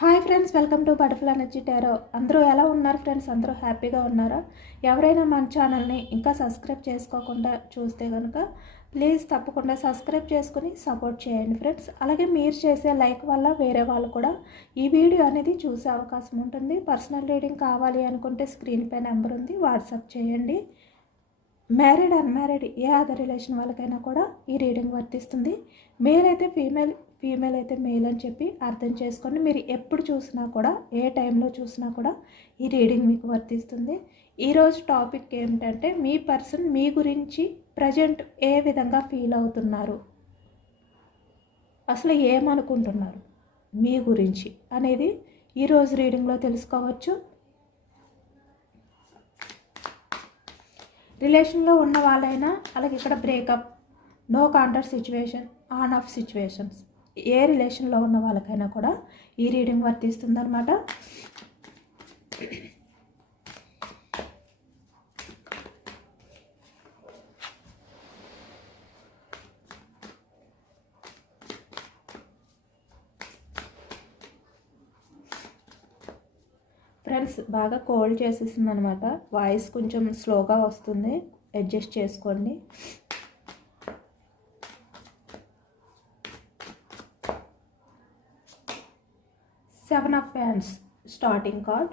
Hi friends, welcome to butterfly energy tarot. అందరూ ఎలా ఉన్నారు ఫ్రెండ్స్? అందరూ హ్యాపీగా ఉన్నారా? ఎవరైనా మన ఛానల్ని ఇంకా సబ్స్క్రైబ్ చేసుకోకుండా చూస్తే కనుక ప్లీజ్ తప్పకుండా సబ్స్క్రైబ్ చేసుకుని సపోర్ట్ చేయండి ఫ్రెండ్స్. అలాగే మీరు చేసే లైక్ వల్ల వేరే వాళ్ళు కూడా ఈ వీడియో అనేది చూసే అవకాశం ఉంటుంది. పర్సనల్ రీడింగ్ కావాలి అనుకుంటే స్క్రీన్ పై నెంబర్ ఉంది, వాట్సాప్ చేయండి. మ్యారీడ్ అన్మ్యారీడ్ ఏ అదర్ రిలేషన్ వాళ్ళకైనా కూడా ఈ రీడింగ్ వర్తిస్తుంది. మేల్ అయితే ఫీమేల్, ఫీమేల్ అయితే మేల్ అని చెప్పి అర్థం చేసుకొని మీరు ఎప్పుడు చూసినా కూడా ఏ టైంలో చూసినా కూడా ఈ రీడింగ్ మీకు వర్తిస్తుంది. ఈరోజు టాపిక్ ఏమిటంటే మీ పర్సన్ మీ గురించి ప్రజెంట్ ఏ విధంగా ఫీల్ అవుతున్నారు, అసలు ఏమనుకుంటున్నారు మీ గురించి అనేది ఈరోజు రీడింగ్లో తెలుసుకోవచ్చు. రిలేషన్లో ఉన్న వాళ్ళైనా, అలాగే ఇక్కడ breakup, no contact situation, on off situations, ఏ రిలేషన్లో ఉన్న వాళ్ళకైనా కూడా ఈ రీడింగ్ వర్తిస్తుంది అనమాట. ఫ్రెండ్స్, బాగా కోల్డ్ చేసేసింది అనమాట. వాయిస్ కొంచెం స్లోగా వస్తుంది, అడ్జస్ట్ చేసుకోండి. Seven of wands starting card,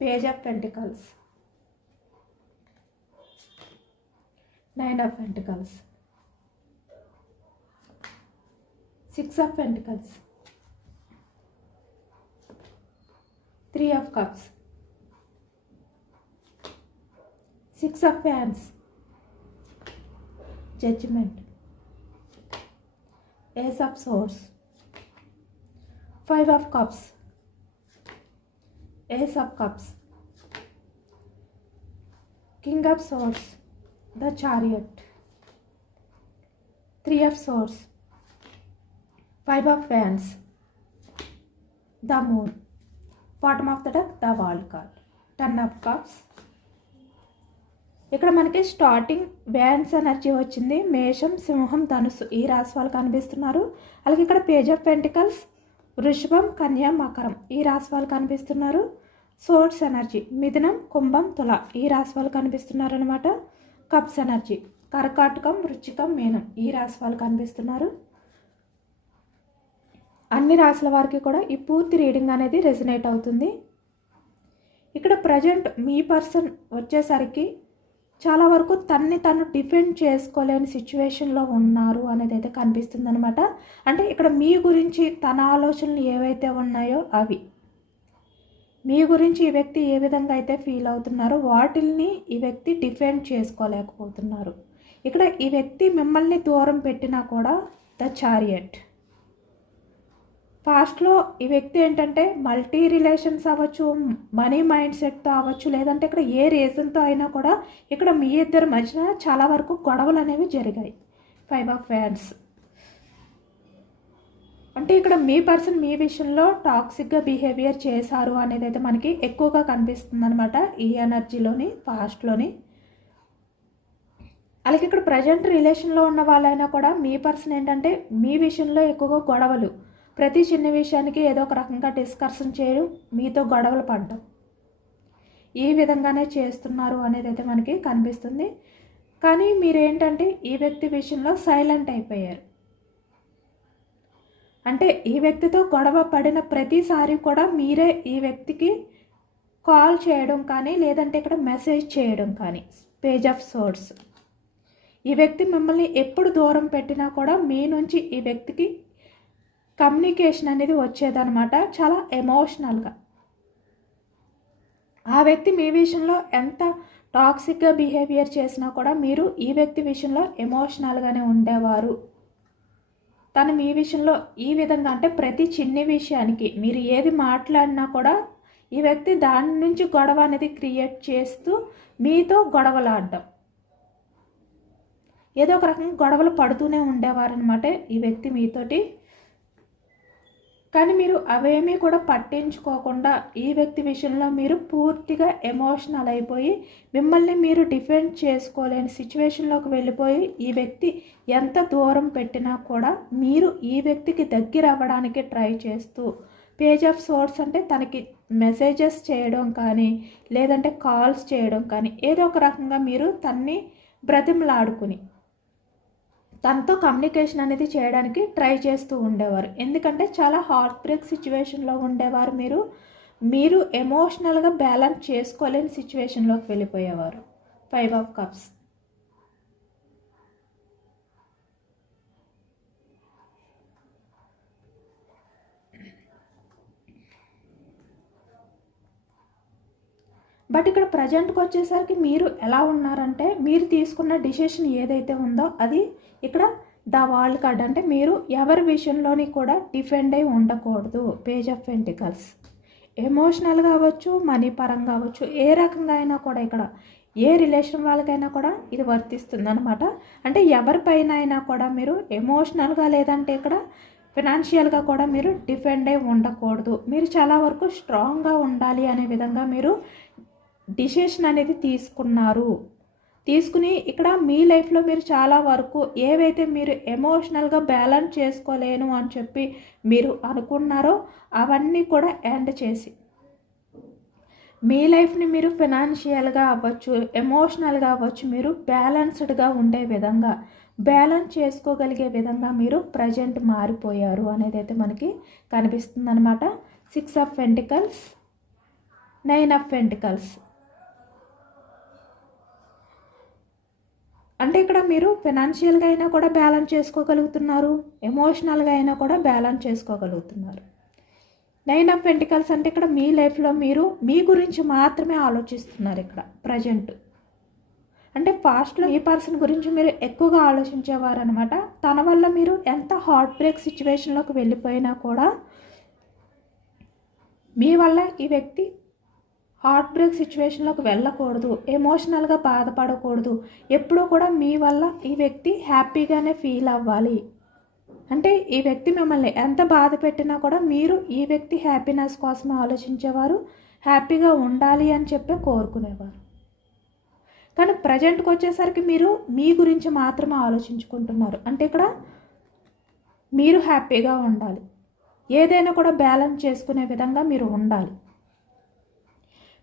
page of pentacles, nine of pentacles, six of pentacles, three of cups, six of wands, judgement, ace of swords, five of cups, ace of cups, king of swords, the chariot, three of swords, five of wands, the moon, bottom of the deck the world card, ten of cups. ఇక్కడ మనకి starting wands energy వచ్చింది. మేషం, సింహం, ధనుసు ఈ రాశి వాళ్ళు కనిపిస్తున్నారు. అలాగే ఇక్కడ పేజ్ ఆఫ్ పెంటికల్స్, వృషభం, కన్యా, మకరం ఈ రాశి వాళ్ళు కనిపిస్తున్నారు. సోర్స్ ఎనర్జీ మిథునం, కుంభం, తుల ఈ రాశి వాళ్ళు కనిపిస్తున్నారు అనమాట. కప్స్ ఎనర్జీ కర్కాటకం, వృశ్చికం, మీనం ఈ రాశి వాళ్ళు కనిపిస్తున్నారు. అన్ని రాశుల వారికి కూడా ఈ పూర్తి రీడింగ్ అనేది రెజనేట్ అవుతుంది. ఇక్కడ ప్రజెంట్ మీ పర్సన్ వచ్చేసరికి చాలా వరకు తన్ని తను డిఫెండ్ చేసుకోలేని సిచ్యువేషన్లో ఉన్నారు అనేది అయితే కనిపిస్తుంది అనమాట. అంటే ఇక్కడ మీ గురించి తన ఆలోచనలు ఏవైతే ఉన్నాయో అవి, మీ గురించి ఈ వ్యక్తి ఏ విధంగా అయితే ఫీల్ అవుతున్నారో వాటిల్ని ఈ వ్యక్తి డిఫెండ్ చేసుకోలేకపోతున్నారు. ఇక్కడ ఈ వ్యక్తి మిమ్మల్ని దూరం పెట్టినా కూడా ద చారియట్. పాస్ట్లో ఈ వ్యక్తి ఏంటంటే మల్టీ రిలేషన్స్ అవ్వచ్చు, మనీ మైండ్ సెట్తో అవ్వచ్చు, లేదంటే ఇక్కడ ఏ రీజన్తో అయినా కూడా ఇక్కడ మీ ఇద్దరి మధ్యన చాలా వరకు గొడవలు అనేవి జరిగాయి. ఫైవ్ ఆఫ్ హ్యాండ్స్ అంటే ఇక్కడ మీ పర్సన్ మీ విషయంలో టాక్సిక్గా బిహేవియర్ చేశారు అనేది అయితే మనకి ఎక్కువగా కనిపిస్తుంది అనమాట ఈ ఎనర్జీలోని, పాస్ట్లోని. అలాగే ఇక్కడ ప్రజెంట్ రిలేషన్లో ఉన్న వాళ్ళైనా కూడా మీ పర్సన్ ఏంటంటే మీ విషయంలో ఎక్కువగా గొడవలు, ప్రతి చిన్న విషయానికి ఏదో ఒక రకంగా డిస్కషన్ చేయడం, మీతో గొడవలు పడడం, ఈ విధంగానే చేస్తున్నారు అనేది అయితే మనకి కనిపిస్తుంది. కానీ మీరేంటంటే ఈ వ్యక్తి విషయంలో సైలెంట్ అయిపోయారు. అంటే ఈ వ్యక్తితో గొడవ పడిన ప్రతిసారి కూడా మీరే ఈ వ్యక్తికి కాల్ చేయడం కానీ, లేదంటే ఇక్కడ మెసేజ్ చేయడం కానీ. పేజ్ ఆఫ్ సోర్స్ ఈ వ్యక్తి మిమ్మల్ని ఎప్పుడు దూరం పెట్టినా కూడా మీ నుంచి ఈ వ్యక్తికి కమ్యూనికేషన్ అనేది వచ్చేదన్నమాట, చాలా ఎమోషనల్గా. ఆ వ్యక్తి మీ విషయంలో ఎంత టాక్సిక్గా బిహేవియర్ చేసినా కూడా మీరు ఈ వ్యక్తి విషయంలో ఎమోషనల్గానే ఉండేవారు. తను మీ విషయంలో ఈ విధంగా అంటే ప్రతి చిన్న విషయానికి మీరు ఏది మాట్లాడినా కూడా ఈ వ్యక్తి దాని నుంచి గొడవ అనేది క్రియేట్ చేస్తూ మీతో గొడవలాడడం, ఏదో ఒక రకంగా గొడవలు పడుతూనే ఉండేవారనమాట ఈ వ్యక్తి మీతోటి. కానీ మీరు అవేమీ కూడా పట్టించుకోకుండా ఈ వ్యక్తి విషయంలో మీరు పూర్తిగా ఎమోషనల్ అయిపోయి మిమ్మల్ని మీరు డిఫెండ్ చేసుకోలేని సిచ్యువేషన్లోకి వెళ్ళిపోయి ఈ వ్యక్తి ఎంత దూరం పెట్టినా కూడా మీరు ఈ వ్యక్తికి దగ్గర అవ్వడానికి ట్రై చేస్తూ పేజ్ ఆఫ్ సోర్స్ అంటే తనకి మెసేజెస్ చేయడం కానీ లేదంటే కాల్స్ చేయడం కానీ ఏదో ఒక రకంగా మీరు తన్ని బ్రతిమలాడుకుని తనతో కమ్యూనికేషన్ అనేది చేయడానికి ట్రై చేస్తూ ఉండేవారు. ఎందుకంటే చాలా హార్ట్ బ్రేక్ సిచ్యువేషన్లో ఉండేవారు. మీరు ఎమోషనల్గా బ్యాలెన్స్ చేసుకోలేని సిచ్యువేషన్లోకి వెళ్ళిపోయేవారు. 5 ఆఫ్ కప్స్. బట్ ఇక్కడ ప్రజెంట్కి వచ్చేసరికి మీరు ఎలా ఉన్నారంటే మీరు తీసుకున్న డిసిషన్ ఏదైతే ఉందో అది ఇక్కడ ద వరల్డ్ కార్డ్. అంటే మీరు ఎవరి విషయంలోని కూడా డిఫెండ్ అయి ఉండకూడదు. Page of pentacles. ఎమోషనల్ కావచ్చు, మనీ పరంగా కావచ్చు, ఏ రకంగా అయినా కూడా ఇక్కడ ఏ రిలేషన్ వాళ్ళకైనా కూడా ఇది వర్తిస్తుంది అనమాట. అంటే ఎవరిపైన అయినా కూడా మీరు ఎమోషనల్గా లేదంటే ఇక్కడ ఫినాన్షియల్గా కూడా మీరు డిఫెండ్ అయి ఉండకూడదు. మీరు చాలా వరకు స్ట్రాంగ్గా ఉండాలి అనే విధంగా మీరు డిసిషన్ అనేది తీసుకుని ఇక్కడ మీ లైఫ్లో మీరు చాలా వరకు ఏవైతే మీరు ఎమోషనల్గా బ్యాలెన్స్ చేసుకోలేను అని చెప్పి మీరు అనుకున్నారో అవన్నీ కూడా ఎండ్ చేసి మీ లైఫ్ని మీరు ఫినాన్షియల్గా అవ్వచ్చు, ఎమోషనల్గా అవ్వచ్చు, మీరు బ్యాలెన్స్డ్గా ఉండే విధంగా బ్యాలెన్స్ చేసుకోగలిగే విధంగా మీరు ప్రజెంట్ మారిపోయారు అనేది అయితే మనకి కనిపిస్తుంది అనమాట. 6 ఆఫ్ పెంటికల్స్, 9 ఆఫ్ పెంటికల్స్. అంటే ఇక్కడ మీరు ఫినాన్షియల్గా అయినా కూడా బ్యాలెన్స్ చేసుకోగలుగుతున్నారు, ఎమోషనల్గా అయినా కూడా బ్యాలెన్స్ చేసుకోగలుగుతున్నారు. 9 ఆఫ్ పెంటికల్స్ అంటే ఇక్కడ మీ లైఫ్లో మీరు మీ గురించి మాత్రమే ఆలోచిస్తున్నారు. ఇక్కడ ప్రజెంట్ అంటే పాస్ట్లో ఈ పర్సన్ గురించి మీరు ఎక్కువగా ఆలోచించేవారు అనమాట. తన వల్ల మీరు ఎంత హార్ట్ బ్రేక్ సిచ్యువేషన్లోకి వెళ్ళిపోయినా కూడా మీ వల్ల ఈ వ్యక్తి హార్ట్ బ్రేక్ సిచ్యువేషన్లోకి వెళ్ళకూడదు, ఎమోషనల్గా బాధపడకూడదు. ఎప్పుడూ కూడా మీ వల్ల ఈ వ్యక్తి హ్యాపీగానే ఫీల్ అవ్వాలి. అంటే ఈ వ్యక్తి మిమ్మల్ని ఎంత బాధ పెట్టినా కూడా మీరు ఈ వ్యక్తి హ్యాపీనెస్ కోసమే ఆలోచించేవారు, హ్యాపీగా ఉండాలి అని చెప్పి కోరుకునేవారు. కానీ ప్రజెంట్కి వచ్చేసరికి మీరు మీ గురించి మాత్రమే ఆలోచించుకుంటున్నారు. అంటే ఇక్కడ మీరు హ్యాపీగా ఉండాలి, ఏదైనా కూడా బ్యాలెన్స్ చేసుకునే విధంగా మీరు ఉండాలి.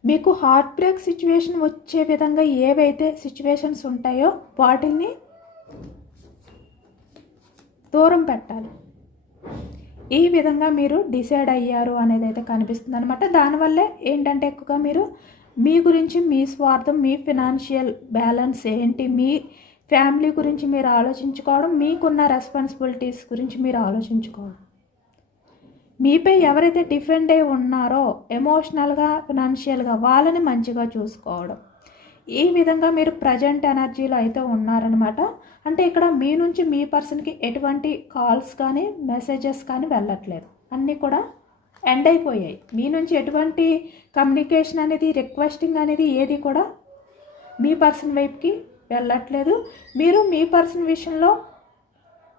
మీకు హార్ట్ బ్రేక్ సిచ్యువేషన్ వచ్చే విధంగా ఏవైతే సిచ్యువేషన్స్ ఉంటాయో వాటిని దూరం పెట్టాలి. ఈ విధంగా మీరు డిసైడ్ అయ్యారు అనేది అయితే కనిపిస్తుంది అనమాట. దానివల్లే ఏంటంటే ఎక్కువగా మీరు మీ గురించి, మీ స్వార్థం, మీ ఫినాన్షియల్ బ్యాలెన్స్ ఏంటి, మీ ఫ్యామిలీ గురించి మీరు ఆలోచించుకోవడం, మీకున్న రెస్పాన్సిబిలిటీస్ గురించి మీరు ఆలోచించుకోవడం, మీపై ఎవరైతే డిఫెండ్ అయి ఉన్నారో ఎమోషనల్గా, ఫినాన్షియల్గా వాళ్ళని మంచిగా చూసుకోవడం, ఈ విధంగా మీరు ప్రజెంట్ ఎనర్జీలో అయితే ఉన్నారనమాట. అంటే ఇక్కడ మీ నుంచి మీ పర్సన్కి ఎటువంటి కాల్స్ కానీ మెసేజెస్ కానీ వెళ్ళట్లేదు, అన్నీ కూడా ఎండ్ అయిపోయాయి. మీ నుంచి ఎటువంటి కమ్యూనికేషన్ అనేది, రిక్వెస్టింగ్ అనేది ఏది కూడా మీ పర్సన్ వైపుకి వెళ్ళట్లేదు. మీరు మీ పర్సన్ విషయంలో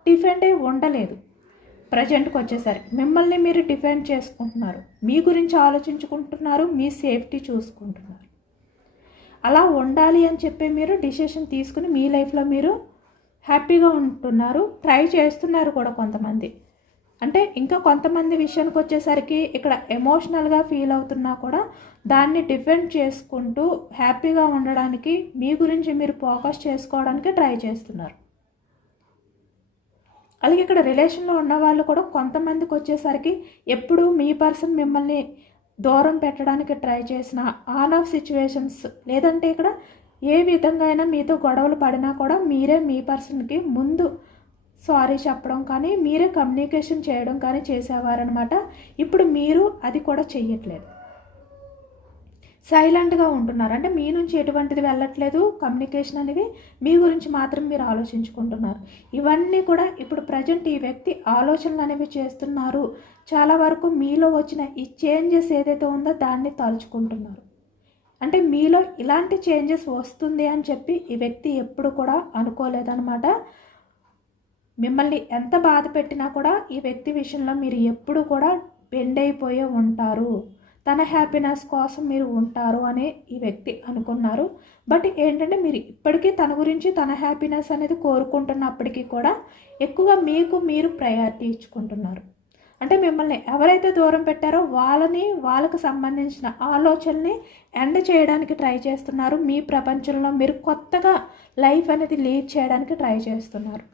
డిఫెండ్ అయి ఉండలేదు. ప్రజెంట్కి వచ్చేసరికి మిమ్మల్ని మీరు డిఫెండ్ చేసుకుంటున్నారు, మీ గురించి ఆలోచించుకుంటున్నారు, మీ సేఫ్టీ చూసుకుంటున్నారు. అలా ఉండాలి అని చెప్పి మీరు డిసిషన్ తీసుకుని మీ లైఫ్లో మీరు హ్యాపీగా ఉంటున్నారు, ట్రై చేస్తున్నారు కూడా కొంతమంది. అంటే ఇంకా కొంతమంది విషయానికి వచ్చేసరికి ఇక్కడ ఎమోషనల్గా ఫీల్ అవుతున్నా కూడా దాన్ని డిఫెండ్ చేసుకుంటూ హ్యాపీగా ఉండడానికి, మీ గురించి మీరు ఫోకస్ చేసుకోవడానికి ట్రై చేస్తున్నారు. అలాగే ఇక్కడ రిలేషన్లో ఉన్న వాళ్ళు కూడా కొంతమందికి వచ్చేసరికి ఎప్పుడు మీ పర్సన్ మిమ్మల్ని దూరం పెట్టడానికి ట్రై చేసిన ఆన్ ఆఫ్ సిచ్యువేషన్స్, లేదంటే ఇక్కడ ఏ విధంగా అయినా మీతో గొడవలు పడినా కూడా మీరే మీ పర్సన్కి ముందు సారీ చెప్పడం కానీ, మీరే కమ్యూనికేషన్ చేయడం కానీ చేసేవారనమాట. ఇప్పుడు మీరు అది కూడా చెయ్యట్లేదు, సైలెంట్గా ఉంటున్నారు. అంటే మీ నుంచి ఎటువంటిది వెళ్ళట్లేదు, కమ్యూనికేషన్ అనేది మీ గురించి మాత్రం మీరు ఆలోచించుకుంటున్నారు. ఇవన్నీ కూడా ఇప్పుడు ప్రజెంట్ ఈ వ్యక్తి ఆలోచనలు అనేవి చేస్తున్నారు. చాలా వరకు మీలో వచ్చిన ఈ చేంజెస్ ఏదైతే ఉందో దాన్ని తలుచుకుంటున్నారు. అంటే మీలో ఇలాంటి చేంజెస్ వస్తుంది అని చెప్పి ఈ వ్యక్తి ఎప్పుడు కూడా అనుకోలేదన్నమాట. మిమ్మల్ని ఎంత బాధ పెట్టినా కూడా ఈ వ్యక్తి విషయంలో మీరు ఎప్పుడు కూడా బెండ్ అయిపోయే ఉంటారు. తన హ్యాపీనెస్ కోసం మీరు ఉంటారు అని ఈ వ్యక్తి అనుకున్నారు. బట్ ఏంటంటే మీరు ఇప్పటికీ తన గురించి తన హ్యాపీనెస్ అనేది కోరుకుంటున్నప్పటికీ కూడా ఎక్కువగా మీకు మీరు ప్రయారిటీ ఇచ్చుకుంటున్నారు. అంటే మిమ్మల్ని ఎవరైతే దూరం పెట్టారో వాళ్ళకు సంబంధించిన ఆలోచనని ఎండ్ చేయడానికి ట్రై చేస్తున్నారు. మీ ప్రపంచంలో మీరు కొత్తగా లైఫ్ అనేది లీడ్ చేయడానికి ట్రై చేస్తున్నారు.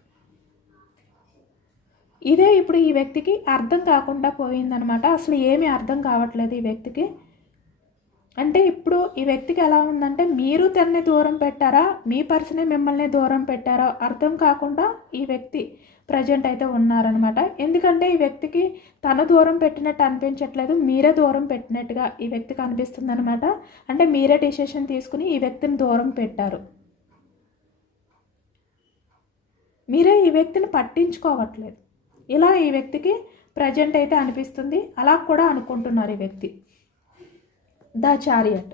ఇదే ఇప్పుడు ఈ వ్యక్తికి అర్థం కాకుండా పోయిందనమాట. అసలు ఏమీ అర్థం కావట్లేదు ఈ వ్యక్తికి. అంటే ఇప్పుడు ఈ వ్యక్తికి ఎలా ఉందంటే మీరు తనని దూరం పెట్టారా, మీ పర్సనే మిమ్మల్ని దూరం పెట్టారా అర్థం కాకుండా ఈ వ్యక్తి ప్రజెంట్ అయితే ఉన్నారనమాట. ఎందుకంటే ఈ వ్యక్తికి తను దూరం పెట్టినట్టు అనిపించట్లేదు, మీరే దూరం పెట్టినట్టుగా ఈ వ్యక్తికి అనిపిస్తుంది అనమాట. అంటే మీరే డిసిషన్ తీసుకుని ఈ వ్యక్తిని దూరం పెట్టారు. మీరే ఈ వ్యక్తిని పట్టించుకోవట్లేదు, ఇలా ఈ వ్యక్తికి ప్రజెంట్ అయితే అనిపిస్తుంది. అలా కూడా అనుకుంటున్నారు ఈ వ్యక్తి. The chariot.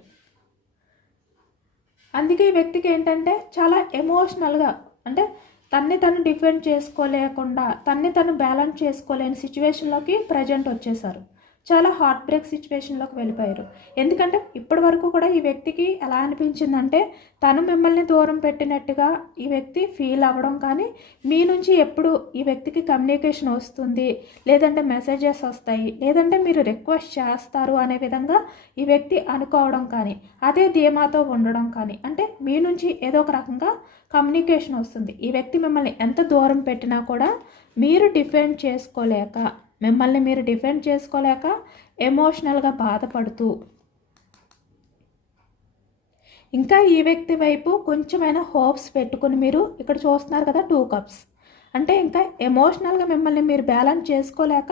అందుకే ఈ వ్యక్తికి ఏంటంటే చాలా ఎమోషనల్గా, అంటే తన్ని తను డిఫెండ్ చేసుకోలేకుండా తన్ని తను బ్యాలెన్స్ చేసుకోలేని సిచ్యువేషన్లోకి ప్రజెంట్ వచ్చేసారు. చాలా హార్ట్ బ్రేక్ సిచ్యువేషన్లోకి వెళ్ళిపోయారు. ఎందుకంటే ఇప్పటి వరకు కూడా ఈ వ్యక్తికి ఎలా అనిపించిందంటే తను మిమ్మల్ని దూరం పెట్టినట్టుగా ఈ వ్యక్తి ఫీల్ అవ్వడం, కానీ మీ నుంచి ఎప్పుడు ఈ వ్యక్తికి కమ్యూనికేషన్ వస్తుంది, లేదంటే మెసేజెస్ వస్తాయి, లేదంటే మీరు రిక్వెస్ట్ చేస్తారు అనే విధంగా ఈ వ్యక్తి అనుకోవడం కానీ, అదే ధీమాతో ఉండడం కానీ, అంటే మీ నుంచి ఏదో ఒక రకంగా కమ్యూనికేషన్ వస్తుంది. ఈ వ్యక్తి మిమ్మల్ని ఎంత దూరం పెట్టినా కూడా మీరు డిఫెండ్ చేసుకోలేక, మిమ్మల్ని మీరు డిఫెండ్ చేసుకోలేక ఎమోషనల్గా బాధపడుతూ, ఇంకా ఈ వ్యక్తి వైపు కొంచెమైనా హోప్స్ పెట్టుకుని మీరు ఇక్కడ చూస్తున్నారు కదా 2 కప్స్, అంటే ఇంకా ఎమోషనల్గా మిమ్మల్ని మీరు బ్యాలెన్స్ చేసుకోలేక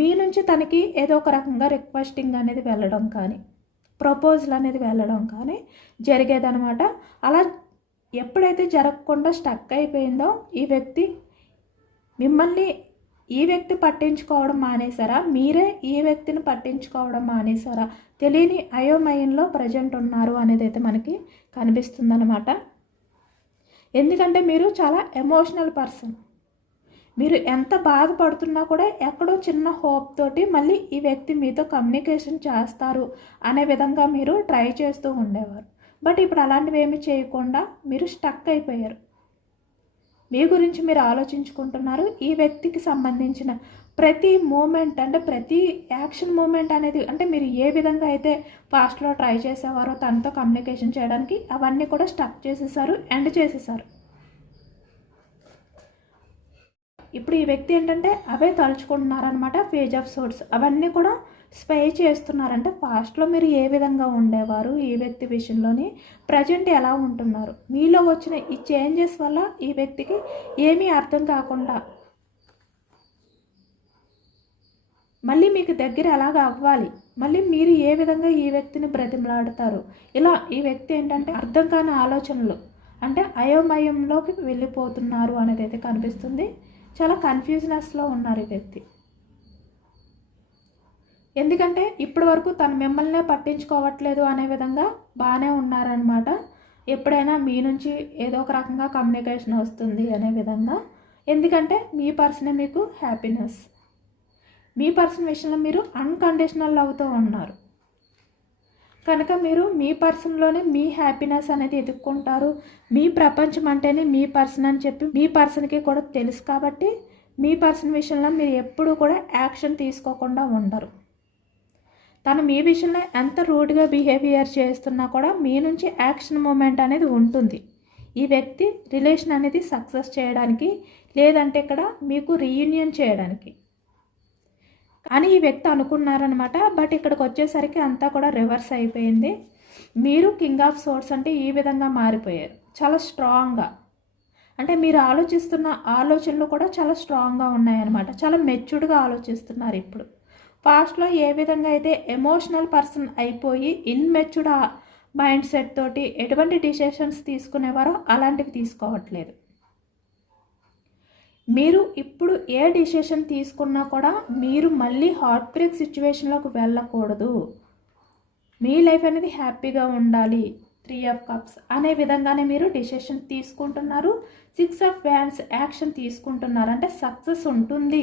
మీ నుంచి తనకి ఏదో ఒక రకంగా రిక్వెస్టింగ్ అనేది వెళ్ళడం కానీ, ప్రపోజల్ అనేది వెళ్ళడం కానీ జరిగేదనమాట. అలా ఎప్పుడైతే జరగకుండా స్టక్ అయిపోయిందో ఈ వ్యక్తి పట్టించుకోవడం మానేశారా, మీరే ఈ వ్యక్తిని పట్టించుకోవడం మానేశారా, తెలియని అయోమయంలో ప్రజెంట్ ఉన్నారు అనేది అయితే మనకి కనిపిస్తుందన్నమాట. ఎందుకంటే మీరు చాలా ఎమోషనల్ పర్సన్. మీరు ఎంత బాధపడుతున్నా కూడా ఎక్కడో చిన్న హోప్ తోటి మళ్ళీ ఈ వ్యక్తి మీతో కమ్యూనికేషన్ చేస్తారు అనే విధంగా మీరు ట్రై చేస్తూ ఉండేవారు. బట్ ఇప్పుడు అలాంటివి ఏమి చేయకుండా మీరు స్టక్ అయిపోయారు. మీ గురించి మీరు ఆలోచించుకుంటున్నారు. ఈ వ్యక్తికి సంబంధించిన ప్రతి మూమెంట్, అంటే ప్రతి యాక్షన్ మూమెంట్ అనేది, అంటే మీరు ఏ విధంగా అయితే పాస్ట్లో ట్రై చేసేవారో తనతో కమ్యూనికేషన్ చేయడానికి, అవన్నీ కూడా స్టక్ చేసేసారు, ఎండ్ చేసేసారు. ఇప్పుడు ఈ వ్యక్తి ఏంటంటే అవే తలుచుకుంటున్నారనమాట. పేజ్ ఆఫ్ సోర్స్ అవన్నీ కూడా స్పై చేస్తున్నారంటే పాస్ట్లో మీరు ఏ విధంగా ఉండేవారు, ఈ వ్యక్తి విషయంలోని ప్రజెంట్ ఎలా ఉంటున్నారు, మీలో వచ్చిన ఈ చేంజెస్ వల్ల ఈ వ్యక్తికి ఏమీ అర్థం కాకుండా మళ్ళీ మీకు దగ్గర ఎలాగ అవ్వాలి, మళ్ళీ మీరు ఏ విధంగా ఈ వ్యక్తిని బ్రతిమలాడతారు, ఇలా ఈ వ్యక్తి ఏంటంటే అర్థం కాని ఆలోచనలు, అంటే అయోమయంలోకి వెళ్ళిపోతున్నారు అనేది అయితే కనిపిస్తుంది. చాలా కన్ఫ్యూజనెస్లో ఉన్నారు ఈ వ్యక్తి. ఎందుకంటే ఇప్పటి వరకు తను మిమ్మల్నే పట్టించుకోవట్లేదు అనే విధంగా బాగానే ఉన్నారనమాట. ఎప్పుడైనా మీ నుంచి ఏదో ఒక రకంగా కమ్యూనికేషన్ వస్తుంది అనే విధంగా. ఎందుకంటే మీ పర్సనే మీకు హ్యాపీనెస్. మీ పర్సన్ విషయంలో మీరు అన్కండిషనల్ లవ్తో ఉన్నారు కనుక మీరు మీ పర్సన్లోనే మీ హ్యాపీనెస్ అనేది ఎదుర్కొంటారు. మీ ప్రపంచం అంటేనే మీ పర్సన్ అని చెప్పి మీ పర్సన్కి కూడా తెలుసు కాబట్టి మీ పర్సన్ విషయంలో మీరు ఎప్పుడూ కూడా యాక్షన్ తీసుకోకుండా ఉండరు. తను మీ విషయంలో ఎంత రూడ్గా బిహేవియర్ చేస్తున్నా కూడా మీ నుంచి యాక్షన్ మూమెంట్ అనేది ఉంటుంది. ఈ వ్యక్తి రిలేషన్ అనేది సక్సెస్ చేయడానికి, లేదంటే ఇక్కడ మీకు రీయూనియన్ చేయడానికి అని ఈ వ్యక్తి అనుకున్నారనమాట. బట్ ఇక్కడికి వచ్చేసరికి అంతా కూడా రివర్స్ అయిపోయింది. మీరు కింగ్ ఆఫ్ సోర్స్ అంటే ఈ విధంగా మారిపోయారు, చాలా స్ట్రాంగ్గా. అంటే మీరు ఆలోచిస్తున్న ఆలోచనలు కూడా చాలా స్ట్రాంగ్గా ఉన్నాయన్నమాట. చాలా మెచ్యూర్డ్గా ఆలోచిస్తున్నారు ఇప్పుడు. పాస్ట్లో ఏ విధంగా అయితే ఎమోషనల్ పర్సన్ అయిపోయి ఇన్మెచ్యూర్డ్ మైండ్ సెట్ తోటి ఎటువంటి డిసిషన్స్ తీసుకునేవారో అలాంటివి తీసుకోవట్లేదు. మీరు ఇప్పుడు ఏ డిసిషన్ తీసుకున్నా కూడా మీరు మళ్ళీ హార్ట్ బ్రేక్ సిచ్యువేషన్లోకి వెళ్ళకూడదు. మీ లైఫ్ అనేది హ్యాపీగా ఉండాలి, 3 ఆఫ్ కప్స్ అనే విధంగానే మీరు డిసిషన్ తీసుకుంటున్నారు. 6 ఆఫ్ వ్యాండ్స్ యాక్షన్ తీసుకుంటున్నారు. అంటే సక్సెస్ ఉంటుంది.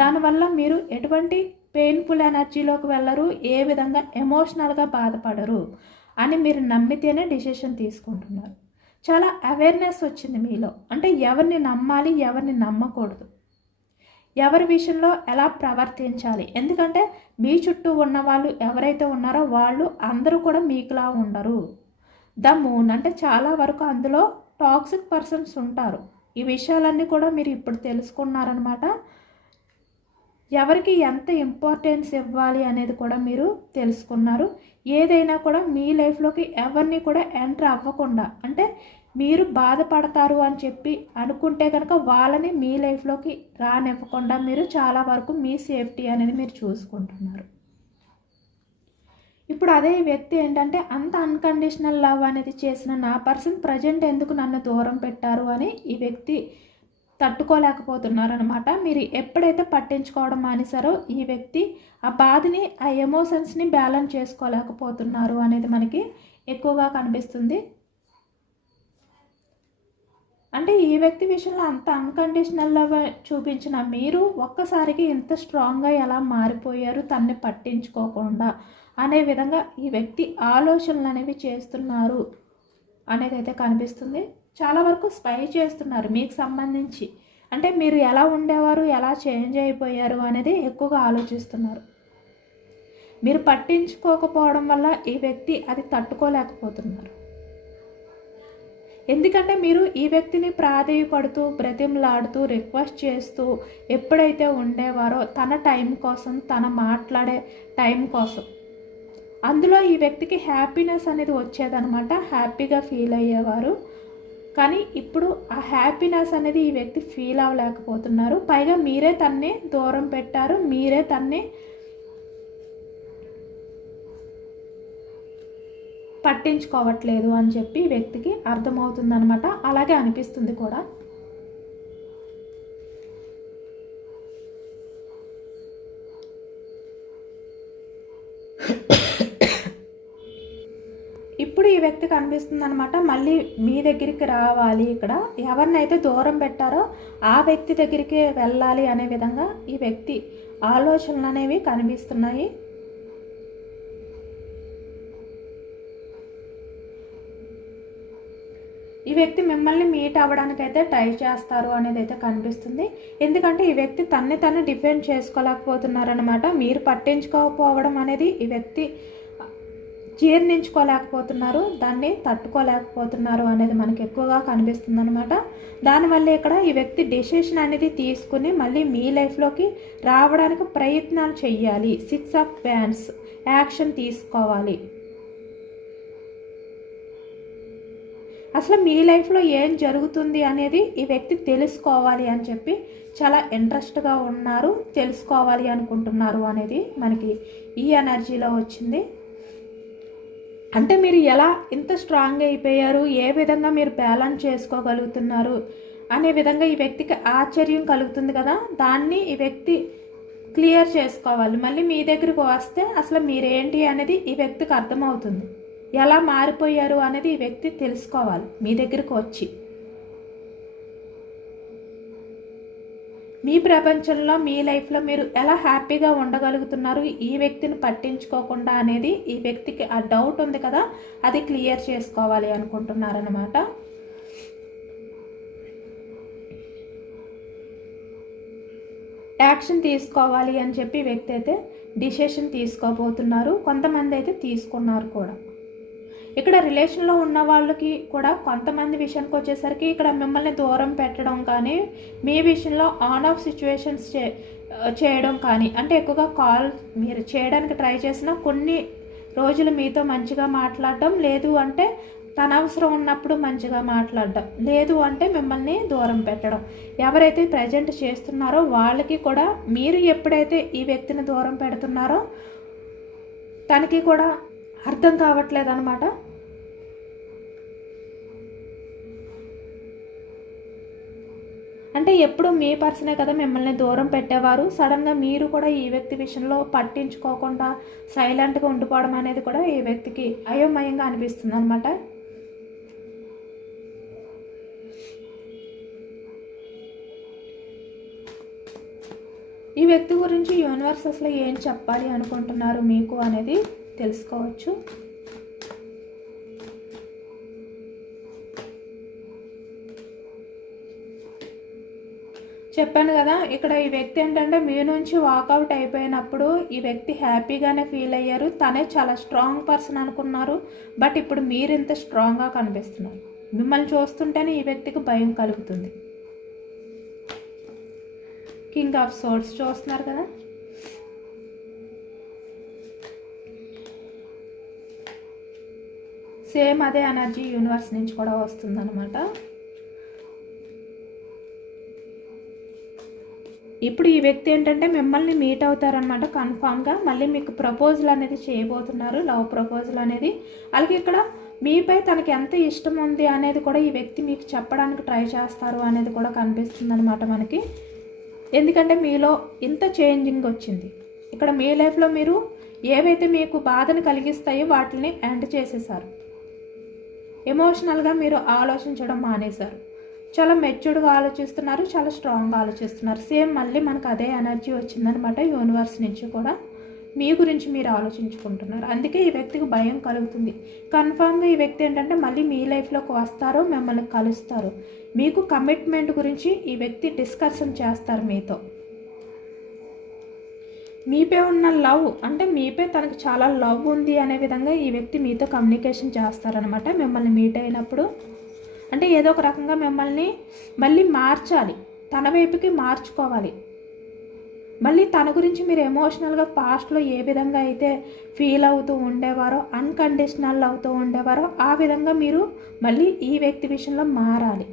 దానివల్ల మీరు ఎటువంటి పెయిన్ఫుల్ ఎనర్జీలోకి వెళ్ళరు, ఏ విధంగా ఎమోషనల్గా బాధపడరు అని మీరు నమ్మితేనే డిసిషన్ తీసుకుంటున్నారు. చాలా అవేర్నెస్ వచ్చింది మీలో. అంటే ఎవరిని నమ్మాలి, ఎవరిని నమ్మకూడదు, ఎవరి విషయంలో ఎలా ప్రవర్తించాలి. ఎందుకంటే మీ చుట్టూ ఉన్న వాళ్ళు ఎవరైతే ఉన్నారో వాళ్ళు అందరూ కూడా మీకులా ఉండరు. ద మూన్ అంటే చాలా వరకు అందులో టాక్సిక్ పర్సన్స్ ఉంటారు. ఈ విషయాలన్నీ కూడా మీరు ఇప్పుడు తెలుసుకున్నారనమాట. ఎవరికి ఎంత ఇంపార్టెన్స్ ఇవ్వాలి అనేది కూడా మీరు తెలుసుకున్నారు. ఏదైనా కూడా మీ లైఫ్లోకి ఎవరిని కూడా ఎంటర్ అవ్వకుండా, అంటే మీరు బాధపడతారు అని చెప్పి అనుకుంటే కనుక వాళ్ళని మీ లైఫ్లోకి రానివ్వకుండా మీరు చాలా వరకు మీ సేఫ్టీ అనేది మీరు చూసుకుంటున్నారు. ఇప్పుడు అదే వ్యక్తి ఏంటంటే అంత అన్కండిషనల్ లవ్ అనేది చేసిన నా పర్సన్ ప్రజెంట్ ఎందుకు నన్ను దూరం పెట్టారు అని ఈ వ్యక్తి తట్టుకోలేకపోతున్నారనమాట. మీరు ఎప్పుడైతే పట్టించుకోవడం మానేశారో ఈ వ్యక్తి ఆ బాధని, ఆ ఎమోషన్స్ని బ్యాలెన్స్ చేసుకోలేకపోతున్నారు అనేది మనకి ఎక్కువగా కనిపిస్తుంది. అంటే ఈ వ్యక్తి విషయంలో అంత అన్కండిషనల్ లవ్ చూపించిన మీరు ఒక్కసారికి ఇంత స్ట్రాంగ్గా ఎలా మారిపోయారు తన్ని పట్టించుకోకుండా అనే విధంగా ఈ వ్యక్తి ఆలోచనలు అనేవి చేస్తున్నారు అనేది అయితే కనిపిస్తుంది. చాలా వరకు స్పై చేస్తున్నారు మీకు సంబంధించి. అంటే మీరు ఎలా ఉండేవారు, ఎలా చేంజ్ అయిపోయారు అనేది ఎక్కువగా ఆలోచిస్తున్నారు. మీరు పట్టించుకోకపోవడం వల్ల ఈ వ్యక్తి అది తట్టుకోలేకపోతున్నారు. ఎందుకంటే మీరు ఈ వ్యక్తిని ప్రాధేయపడుతూ, బ్రతిమలాడుతూ, రిక్వెస్ట్ చేస్తూ ఎప్పుడైతే ఉండేవారో తన టైం కోసం, తన మాట్లాడే టైం కోసం, అందులో ఈ వ్యక్తికి హ్యాపీనెస్ అనేది వచ్చేదనమాట. హ్యాపీగా ఫీల్ అయ్యేవారు. కానీ ఇప్పుడు ఆ హ్యాపీనెస్ అనేది ఈ వ్యక్తి ఫీల్ అవ్వలేకపోతున్నారు. పైగా మీరే తన్ని దూరం పెట్టారు, మీరే తన్ని పట్టించుకోవట్లేదు అని చెప్పి వ్యక్తికి అర్థమవుతుందనమాట. అలాగే అనిపిస్తుంది కూడా. ఇప్పుడు ఈ వ్యక్తికి అనిపిస్తుంది అనమాట, మళ్ళీ మీ దగ్గరికి రావాలి, ఇక్కడ ఎవరినైతే దూరం పెట్టారో ఆ వ్యక్తి దగ్గరికి వెళ్ళాలి అనే విధంగా ఈ వ్యక్తి ఆలోచనలు అనేవి కనిపిస్తున్నాయి. ఈ వ్యక్తి మిమ్మల్ని మీట్ అవ్వడానికైతే ట్రై చేస్తారు అనేది అయితే కనిపిస్తుంది. ఎందుకంటే ఈ వ్యక్తి తను డిఫెండ్ చేసుకోలేకపోతున్నారనమాట. మీరు పట్టించుకోకపోవడం అనేది ఈ వ్యక్తి జీర్ణించుకోలేకపోతున్నారు, దాన్ని తట్టుకోలేకపోతున్నారు అనేది మనకి ఎక్కువగా కనిపిస్తుంది అనమాట. దానివల్ల ఇక్కడ ఈ వ్యక్తి డెసిషన్ అనేది తీసుకుని మళ్ళీ మీ లైఫ్లోకి రావడానికి ప్రయత్నాలు చెయ్యాలి. 6 ఆఫ్ వ్యాండ్స్ యాక్షన్ తీసుకోవాలి. అసలు మీ లైఫ్లో ఏం జరుగుతుంది అనేది ఈ వ్యక్తి తెలుసుకోవాలి అని చెప్పి చాలా ఇంట్రెస్ట్గా ఉన్నారు, తెలుసుకోవాలి అనుకుంటున్నారు అనేది మనకి ఈ ఎనర్జీలో వచ్చింది. అంటే మీరు ఎలా ఇంత స్ట్రాంగ్ అయిపోయారు, ఏ విధంగా మీరు బ్యాలెన్స్ చేసుకోగలుగుతున్నారు అనే విధంగా ఈ వ్యక్తికి ఆశ్చర్యం కలుగుతుంది కదా. దాన్ని ఈ వ్యక్తి క్లియర్ చేసుకోవాలి. మళ్ళీ మీ దగ్గరకు వస్తే అసలు మీరేంటి అనేది ఈ వ్యక్తికి అర్థమవుతుంది. ఎలా మారిపోయారు అనేది ఈ వ్యక్తి తెలుసుకోవాలి మీ దగ్గరకు వచ్చి. మీ ప్రపంచంలో, మీ లైఫ్లో మీరు ఎలా హ్యాపీగా ఉండగలుగుతున్నారు ఈ వ్యక్తిని పట్టించుకోకుండా అనేది ఈ వ్యక్తికి ఆ డౌట్ ఉంది కదా, అది క్లియర్ చేసుకోవాలి అనుకుంటున్నారన్నమాట. యాక్షన్ తీసుకోవాలి అని చెప్పి వ్యక్తి అయితే డిసిషన్ తీసుకోబోతున్నారు. కొంతమంది అయితే తీసుకున్నారు కూడా. ఇక్కడ రిలేషన్లో ఉన్న వాళ్ళకి కూడా కొంతమంది విషయానికి వచ్చేసరికి ఇక్కడ మిమ్మల్ని దూరం పెట్టడం కానీ, మీ విషయంలో ఆన్ ఆఫ్ సిచ్యువేషన్స్ చేయడం కానీ, అంటే ఎక్కువగా కాల్ మీరు చేయడానికి ట్రై చేసిన కొన్ని రోజులు మీతో మంచిగా మాట్లాడడం, లేదు అంటే తన అవసరం ఉన్నప్పుడు మంచిగా మాట్లాడడం, లేదు అంటే మిమ్మల్ని దూరం పెట్టడం. ఎవరైతే ప్రజెంట్ చేస్తున్నారో వాళ్ళకి కూడా మీరు ఎప్పుడైతే ఈ వ్యక్తిని దూరం పెడుతున్నారో తనకి కూడా అర్థం కావట్లేదు అనమాట. అంటే ఎప్పుడు మీ పర్సనే కదా మిమ్మల్ని దూరం పెట్టేవారు, సడన్గా మీరు కూడా ఈ వ్యక్తి విషయంలో పట్టించుకోకుండా సైలెంట్గా ఉండిపోవడం అనేది కూడా ఈ వ్యక్తికి అయోమయంగా అనిపిస్తుంది అనమాట. ఈ వ్యక్తి గురించి యూనివర్స్ అసలు ఏం చెప్పాలి అనుకుంటున్నారు మీకు అనేది తెలుసుకోవచ్చు. చెప్పాను కదా, ఇక్కడ ఈ వ్యక్తి ఏంటంటే మీ నుంచి వాకౌట్ అయిపోయినప్పుడు ఈ వ్యక్తి హ్యాపీగానే ఫీల్ అయ్యారు. తనే చాలా స్ట్రాంగ్ పర్సన్ అనుకున్నారు, బట్ ఇప్పుడు మీరు ఇంత స్ట్రాంగ్గా కనిపిస్తున్నారు. మిమ్మల్ని చూస్తుంటేనే ఈ వ్యక్తికి భయం కలుగుతుంది. కింగ్ ఆఫ్ సోర్డ్స్ చూస్తున్నారు కదా, సేమ్ అదే ఎనర్జీ యూనివర్స్ నుంచి కూడా వస్తుందన్నమాట. ఇప్పుడు ఈ వ్యక్తి ఏంటంటే మిమ్మల్ని మీట్ అవుతారనమాట కన్ఫామ్గా. మళ్ళీ మీకు ప్రపోజల్ అనేది చేయబోతున్నారు, లవ్ ప్రపోజల్ అనేది. అలాగే ఇక్కడ మీపై తనకి ఎంత ఇష్టం ఉంది అనేది కూడా ఈ వ్యక్తి మీకు చెప్పడానికి ట్రై చేస్తారు అనేది కూడా కనిపిస్తుంది అనమాట మనకి. ఎందుకంటే మీలో ఇంత చేంజింగ్ వచ్చింది. ఇక్కడ మీ లైఫ్లో మీరు ఏవైతే మీకు బాధను కలిగిస్తాయో వాటిని ఎండ్ చేసేసారు. ఎమోషనల్గా మీరు ఆలోచించడం మానేశారు. చాలా మెచ్యూర్డ్గా ఆలోచిస్తున్నారు, చాలా స్ట్రాంగ్గా ఆలోచిస్తున్నారు. సేమ్ మళ్ళీ మనకు అదే ఎనర్జీ వచ్చిందనమాట యూనివర్స్ నుంచి కూడా. మీ గురించి మీరు ఆలోచించుకుంటున్నారు. అందుకే ఈ వ్యక్తికి భయం కలుగుతుంది. కన్ఫామ్గా ఈ వ్యక్తి ఏంటంటే మళ్ళీ మీ లైఫ్లోకి వస్తారు, మిమ్మల్ని కలుస్తారు. మీకు కమిట్మెంట్ గురించి ఈ వ్యక్తి డిస్కషన్ చేస్తారు మీతో. మీపై ఉన్న లవ్ అంటే మీపై తనకు చాలా లవ్ ఉంది అనే విధంగా ఈ వ్యక్తి మీతో కమ్యూనికేషన్ చేస్తారనమాట. మిమ్మల్ని మీట్ అయినప్పుడు అంటే ఏదో ఒక రకంగా మిమ్మల్ని మళ్ళీ మార్చాలి, తన వైపుకి మార్చుకోవాలి. మళ్ళీ తన గురించి మీరు ఎమోషనల్గా పాస్ట్లో ఏ విధంగా అయితే ఫీల్ అవుతూ ఉండేవారో, అన్కండిషనల్ అవుతూ ఉండేవారో ఆ విధంగా మీరు మళ్ళీ ఈ వ్యక్తి విషయంలో మారాలి.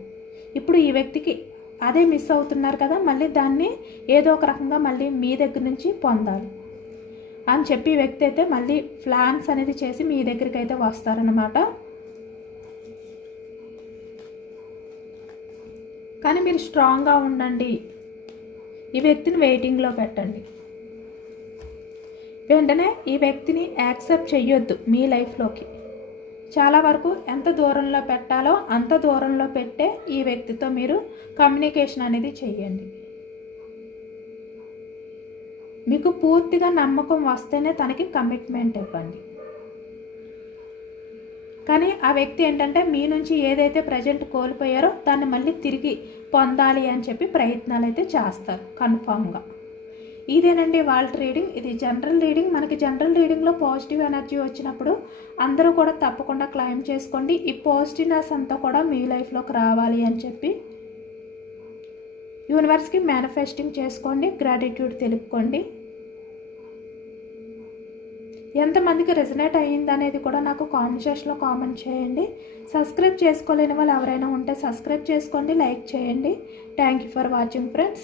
ఇప్పుడు ఈ వ్యక్తికి అదే మిస్ అవుతున్నారు కదా, మళ్ళీ దాన్ని ఏదో ఒక రకంగా మళ్ళీ మీ దగ్గర నుంచి పొందాలి అని చెప్పి ఈ వ్యక్తి అయితే మళ్ళీ ప్లాన్స్ అనేది చేసి మీ దగ్గరికి అయితే వస్తారనమాట. కానీ మీరు స్ట్రాంగ్గా ఉండండి. ఈ వ్యక్తిని వెయిటింగ్లో పెట్టండి. వెంటనే ఈ వ్యక్తిని యాక్సెప్ట్ చెయ్యొద్దు మీ లైఫ్లోకి. చాలా వరకు ఎంత దూరంలో పెట్టాలో అంత దూరంలో పెట్టే ఈ వ్యక్తితో మీరు కమ్యూనికేషన్ అనేది చెయ్యండి. మీకు పూర్తిగా నమ్మకం వస్తేనే తనకి కమిట్మెంట్ ఇవ్వండి. కానీ ఆ వ్యక్తి ఏంటంటే మీ నుంచి ఏదైతే ప్రజెంట్ కోల్పోయారో దాన్ని మళ్ళీ తిరిగి పొందాలి అని చెప్పి ప్రయత్నాలు అయితే చేస్తారు కన్ఫామ్గా. ఇదేనండి వాళ్ళ రీడింగ్. ఇది జనరల్ రీడింగ్. మనకి జనరల్ రీడింగ్లో పాజిటివ్ ఎనర్జీ వచ్చినప్పుడు అందరూ కూడా తప్పకుండా క్లైమ్ చేసుకోండి. ఈ పాజిటివ్నెస్ అంతా కూడా మీ లైఫ్లోకి రావాలి అని చెప్పి యూనివర్స్కి మేనిఫెస్టింగ్ చేసుకోండి, గ్రాటిట్యూడ్ తెలుపుకోండి. ఎంతమందికి రెజనేట్ అయ్యింది అనేది కూడా నాకు కామెంట్ సెక్షన్లో కామెంట్ చేయండి. సబ్స్క్రైబ్ చేసుకోలేని వాళ్ళు ఎవరైనా ఉంటే సబ్స్క్రైబ్ చేసుకోండి, లైక్ చేయండి. Thank you for watching friends.